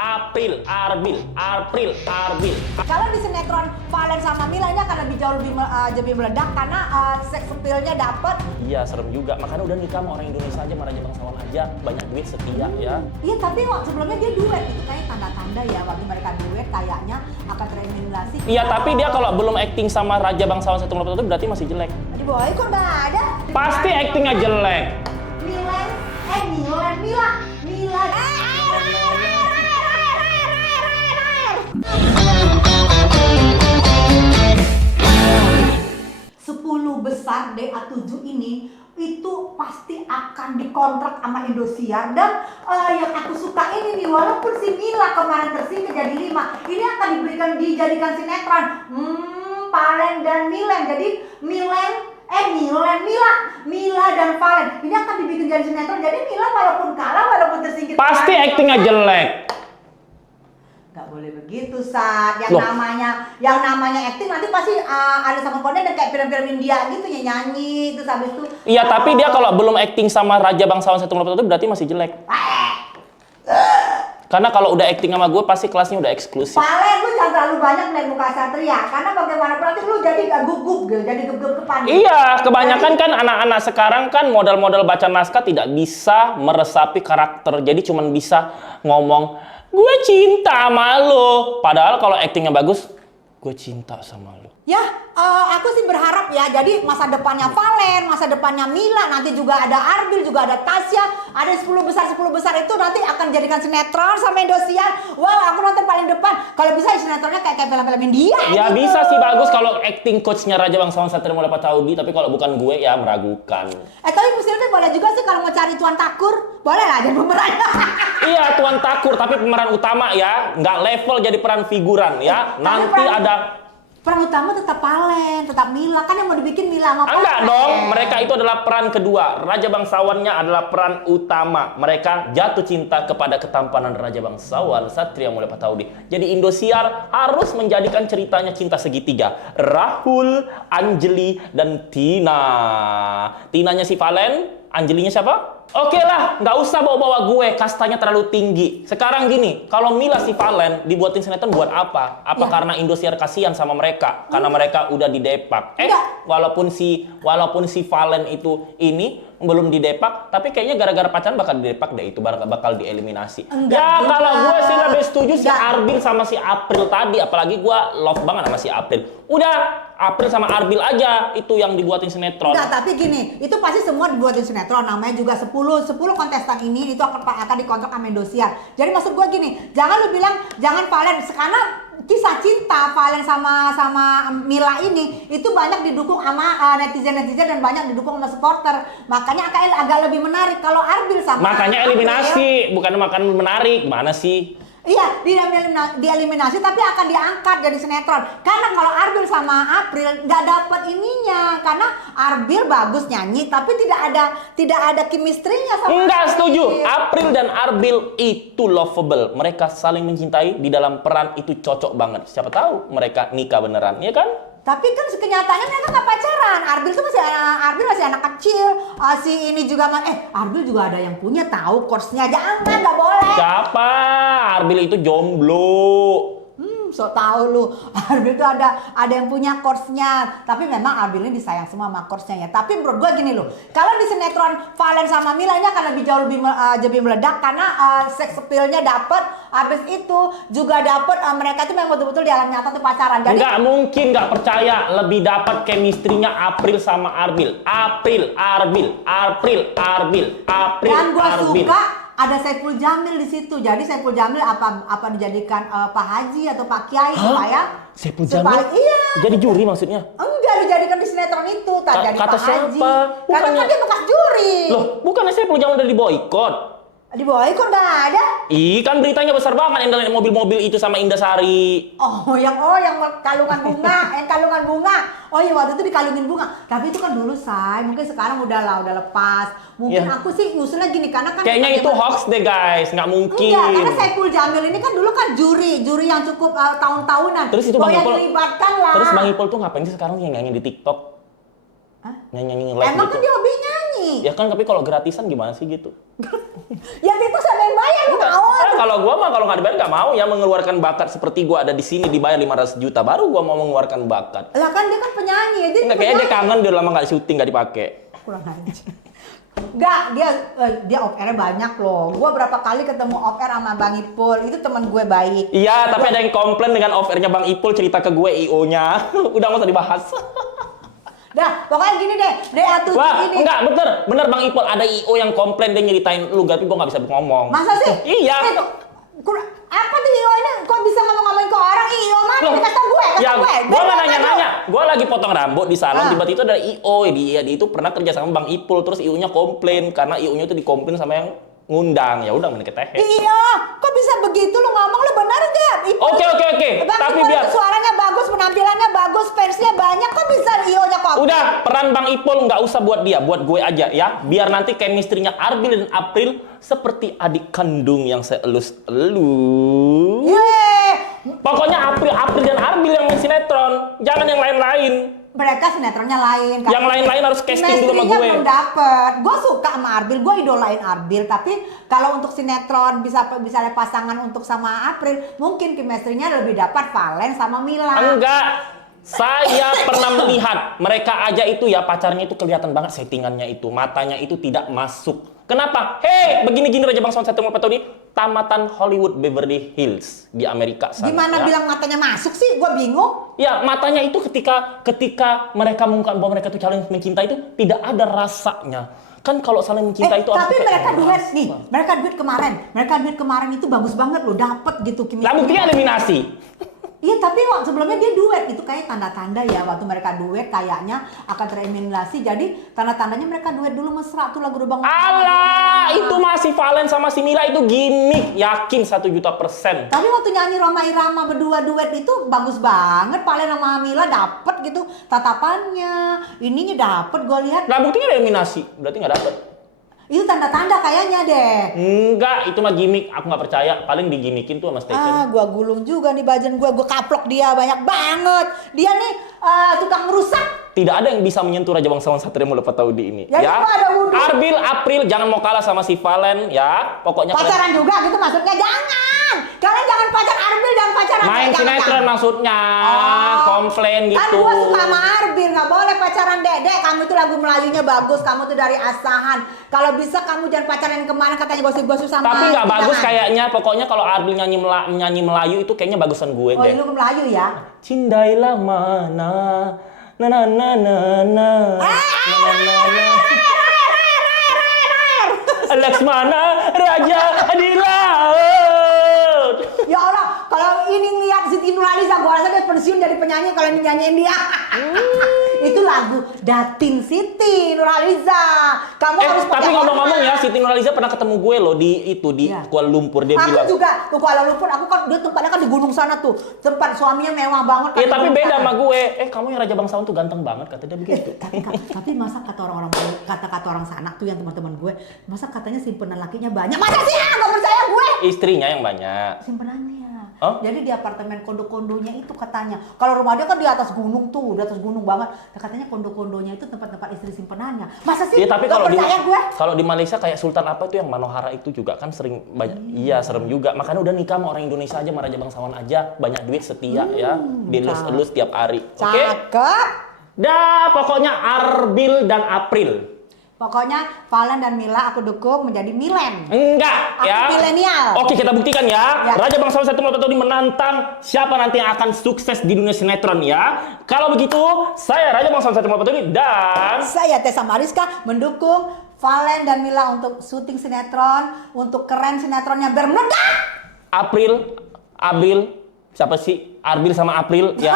April, Arbil. Kalau di sinetron Valen sama Mila ini akan lebih meledak karena seks appeal-nya dapet. Iya, serem juga. Makanya udah nikah sama orang Indonesia aja, sama Raja Bangsawan aja. Banyak duit, setia ya. Iya, tapi sebelumnya dia duet. Itu kayak tanda-tanda ya bagi mereka duet kayaknya akan tereliminasi. Iya, tapi dia kalau belum acting sama Raja Bangsawan 151 berarti masih jelek. Di bawah kok nggak ada. Pasti actingnya jelek. Mila. 10 besar DA7 ini itu pasti akan dikontrak sama Indosiar dan yang aku suka ini nih, walaupun si Mila kemarin tersingkir jadi 5, ini akan dijadikan sinetron Valen dan Milen. Jadi Mila dan Valen ini akan dibikin jadi sinetron. Jadi Mila walaupun kalah, walaupun tersingkir Pasti actingnya jelek. Gak boleh begitu, Sat. Yang namanya acting nanti pasti ada sama konten dan kayak film-film India gitu ya, nyanyi terus habis itu. Iya, tapi dia kalau belum acting sama Raja Bangsawan 151 berarti masih jelek. Karena kalau udah acting sama gue pasti kelasnya udah eksklusif. Valen, lu jangan terlalu banyak naik muka Satria, karena bagaimanapun nanti lu jadi gugup, jadi gegepan. Iya, kebanyakan kan anak-anak sekarang kan modal-modal baca naskah tidak bisa meresapi karakter. Jadi cuman bisa ngomong, gue cinta sama lo. Padahal kalau actingnya bagus, gue cinta sama lo. Ya, aku sih berharap ya, jadi masa depannya Valen, masa depannya Mila, nanti juga ada Arbil, juga ada Tasya, ada 10 besar itu nanti akan jadikan sinetron sama Indosiar. Wah, aku nonton paling depan. Kalau bisa sinetronnya kayak film-film India. Ya gitu. bisa sih bagus kalau acting coachnya Raja Bangsawan Satria Mulia Pataudi, tapi kalau bukan gue ya meragukan. Tapi musiknya boleh juga sih kalau mau cari Tuan Takur, boleh lah jadi pemeran. Iya, Tuan Takur, tapi pemeran utama ya, nggak level jadi peran figuran ya. Nanti ada peran utama tetap Valen, tetap Mila, kan yang mau dibikin Mila sama Valen. enggak dong, mereka itu adalah peran kedua. Raja Bangsawannya adalah peran utama. Mereka jatuh cinta kepada ketampanan Raja Bangsawan Satria Mulia Pataudi. Jadi Indosiar harus menjadikan ceritanya cinta segitiga. Rahul, Anjeli, dan Tina. Tinanya si Valen, Anjelinya siapa? Oke lah, nggak usah bawa-bawa gue, kastanya terlalu tinggi. Sekarang gini, kalau Mila si Valen dibuatin sinetron buat apa? Apa Ya. karena Indosiar kasihan sama mereka? Karena mereka udah didepak. Enggak. Walaupun si Valen itu ini belum didepak, tapi kayaknya gara-gara pacaran bakal didepak deh, itu bakal dieliminasi. Enggak Ya juga. kalau gue sih lebih setuju si Enggak. Arbil sama si April tadi, apalagi gue love banget sama si April. Udah, April sama Arbil aja itu yang dibuatin sinetron. Enggak, tapi gini, itu pasti semua dibuatin sinetron, namanya juga 10 kontestan ini itu akan dikontrak sama Indosiar. Jadi maksud gue gini, jangan lu bilang jangan Valen, karena kisah cinta Valen sama Mila ini itu banyak didukung sama netizen dan banyak didukung sama supporter. Makanya agak lebih menarik kalau Arbil sama Makanya eliminasi, bukan makan menarik. Gimana sih? Iya, dieliminasi tapi akan diangkat jadi sinetron. Karena kalau Arbil sama April nggak dapat ininya, karena Arbil bagus nyanyi tapi tidak ada chemistry-nya sama Enggak setuju. April dan Arbil itu lovable. Mereka saling mencintai di dalam peran itu cocok banget. Siapa tahu mereka nikah beneran, ya kan? Tapi kan kenyataannya mereka nggak pacaran. Arbil tuh masih anak kecil. Si ini juga Arbil juga ada yang punya tahu course-nya. Jangan, nggak boleh. Siapa? Arbil itu jomblo. So tahu lu, Arbil tuh ada yang punya course-nya. Tapi memang Arbil ini disayang semua sama course-nya ya. Tapi menurut gue gini loh, kalau di sinetron Valen sama Mila ini akan lebih meledak karena seks appeal-nya dapet. Habis itu juga dapet mereka tuh memang betul-betul di alam nyata tuh pacaran. Jadi Nggak mungkin, nggak percaya. Lebih dapat chemistry-nya April sama Arbil. April. Dan gue suka ada Saiful Jamil di situ. Jadi Saiful Jamil apa dijadikan Pak Haji atau Pak Kiai supaya Saiful Jamil? Iya. Jadi juri maksudnya? Enggak dijadikan di sinetron itu, tak jadi Kata Pak Haji. siapa? Karena kan dia bekas juri. Loh, bukannya Saiful Jamil udah diboikot? Di bawah kok nggak ada? Ih, kan beritanya besar banget yang dari mobil-mobil itu sama Indasari. Yang kalungan bunga. Oh iya, waktu itu dikalungin bunga. Tapi itu kan dulu, Say. Mungkin sekarang udah lepas. Mungkin Iya. aku sih usulnya gini, karena kan Kayaknya itu hoax deh guys, nggak mungkin. Enggak, karena Saiful Jamil ini kan dulu kan juri yang cukup tahun-tahunan. Terus itu Bang yang Ipul, dilibatkan lah. terus Bang Ipul tuh ngapain sih sekarang yang nyanyi di TikTok? Hah? Nyanyi live Emang gitu. kan dia hobi nyanyi. penyanyi. Ya kan, tapi kalau gratisan gimana sih gitu? Ya itu siapa yang bayar, lu mau? Kalau gua mah kalau nggak dibayar nggak mau ya mengeluarkan bakat seperti gua ada di sini dibayar 500 juta baru gua mau mengeluarkan bakat. Lah kan dia kan penyanyi ya, jadi Enggak, kayaknya dia kangen dia lama nggak syuting nggak dipakai. kurang aja. Enggak, dia off air-nya banyak loh. Gua berapa kali ketemu off air sama Bang Ipul, itu teman gue baik. Iya, tapi ada yang komplain dengan offer nya Bang Ipul cerita ke gue IO-nya. Udah nggak usah dibahas. Dah, pokoknya gini deh, DA7 Wah, ini. enggak, bener Bang Ipul ada IO yang komplain dia nyeritain lu, tapi gua nggak bisa ngomong. Masa sih? Iya. Apa tuh IO ini? Kok bisa ngomong-ngomongin ke orang? IO mana? Loh, Kasih tau gue, ya, gue. gua nggak nanya-nanya. Gua lagi potong rambut di salon, Ah. tiba-tiba ada IO. Dia itu pernah kerja sama Bang Ipul, terus IO-nya komplain karena IO-nya itu dikomplain sama yang ngundang. Ya udah mending ketehe. Iya, kok bisa begitu lu ngomong, lu benar gak? Oke. Bang Tapi Ipul biar itu suaranya bagus, penampilannya bagus, fansnya banyak, kok bisa IO-nya kok? udah peran Bang Ipul nggak usah buat dia, buat gue aja ya. Biar nanti chemistry-nya Arbil dan April seperti adik kandung yang seelus-elus. Yeay, Pokoknya April dan Arbil yang main sinetron, jangan yang lain-lain. mereka sinetronnya lain. Yang lain-lain harus casting dulu sama Chemistry-nya gue. belum dapet. Gue suka sama Arbil, gue idolain Arbil. Tapi kalau untuk sinetron bisa ada pasangan untuk sama April, mungkin chemistry-nya lebih dapat Valen sama Mila. Enggak. Saya pernah melihat mereka aja itu ya pacarnya itu kelihatan banget settingannya itu, matanya itu tidak masuk. Kenapa? Hei, begini-gini Raja Bangsawan Satria Mulia Pataudi, tamatan Hollywood Beverly Hills di Amerika sana. Gimana ya. bilang matanya masuk sih? Gue bingung. Ya, matanya itu ketika mereka mengungkapkan bahwa mereka itu saling mencinta itu tidak ada rasanya. Kan kalau saling mencinta itu harus tapi pakai mereka duet rasa. nih. Mereka duet kemarin itu bagus banget loh, dapet gitu Lah buktinya eliminasi. Iya, tapi waktu sebelumnya dia duet, itu kayak tanda-tanda ya waktu mereka duet kayaknya akan tereliminasi. Jadi tanda-tandanya mereka duet dulu mesra tuh lagu Bang. Alah, itu masih Valen sama si Mila itu gimmick, yakin 1.000.000%. Tapi waktu nyanyi Roma Irama berdua duet itu bagus banget. Valen sama Mila dapet gitu tatapannya, ininya dapet gue lihat. Lah buktinya eliminasi, berarti nggak dapet. Itu tanda-tanda kayaknya deh. Enggak, itu mah gimmick. Aku nggak percaya. Paling digimikin tuh sama Station. Gua gulung juga nih badan gue kaplok dia banyak banget. Dia nih tukang merusak. Tidak ada yang bisa menyentuh Raja Bangsawan Satria Mulia Pataudi ini. Ya, itu ada wudhu. Arbil, April, jangan mau kalah sama si Valen ya. Pokoknya Pacaran juga gitu maksudnya, jangan. Kalian jangan pacar Arbil dan pacaran. main sinetron maksudnya. Komplain gitu. Kan gua suka sama Arbil, nggak boleh pacaran Dedek. Kamu itu lagu Melayunya bagus, kamu tuh dari asahan. Kalau bisa kamu jangan pacaran yang kemana katanya gosip-gosip sama. Tapi nggak bagus Jangan. kayaknya. Pokoknya kalau Arbil nyanyi Melayu itu kayaknya bagusan gue Oh, deh. lu Melayu ya? Cindailah mana, na na na na na, na na na. Laksmana Raja di laut. Ya Allah, kalau ini ngeliat Siti Nurhaliza, gua rasa dia pensiun dari penyanyi kalau ini nyanyiin dia. Itu lagu Datin Siti Nurhaliza. Kamu harus Tapi pakai ngomong-ngomong hormat. ya, Siti Nurhaliza pernah ketemu gue loh di Iya. Kuala Lumpur. Dia Aku bilang, juga ke Kuala Lumpur, aku kan dia tempatnya kan di gunung sana tuh. Tempat suaminya mewah banget kan. ya di tapi gunung beda sana. sama gue. Kamu yang Raja Bangsawan tuh ganteng banget, kata dia begitu. Tapi masa kata orang-orang kata-kata orang sana tuh yang teman-teman gue, masa katanya simpenan lakinya banyak. Masa sih nggak percaya gue? Istrinya yang banyak. Simpenannya. Oh? Jadi di apartemen kondo-kondonya itu katanya. Kalau rumah dia kan di atas gunung tuh, di atas gunung banget. Nah, katanya kondo-kondonya itu tempat-tempat istri simpenannya. Masa sih? Iya, tapi Nggak percaya gue? kalau di Malaysia kayak Sultan apa itu yang Manohara itu juga kan sering banyak. Iya, serem juga. Makanya udah nikah sama orang Indonesia aja, sama Raja Bangsawan aja, banyak duit setia ya, dilus-elus tiap hari. Oke? Cakep. Dah, pokoknya Arbil dan April. Pokoknya Valen dan Mila aku dukung menjadi Milen. Enggak, Aku ya. milenial. Oke, kita buktikan ya. Ya. Raja Bangsawan Satria Mulia Pataudi menantang siapa nanti yang akan sukses di dunia sinetron ya. Kalau begitu, saya Raja Bangsawan Satria Mulia Pataudi dan Saya Tessa Mariska mendukung Valen dan Mila untuk syuting sinetron, untuk keren sinetronnya bermeledak. April, Abil, siapa sih? Arbil sama April ya.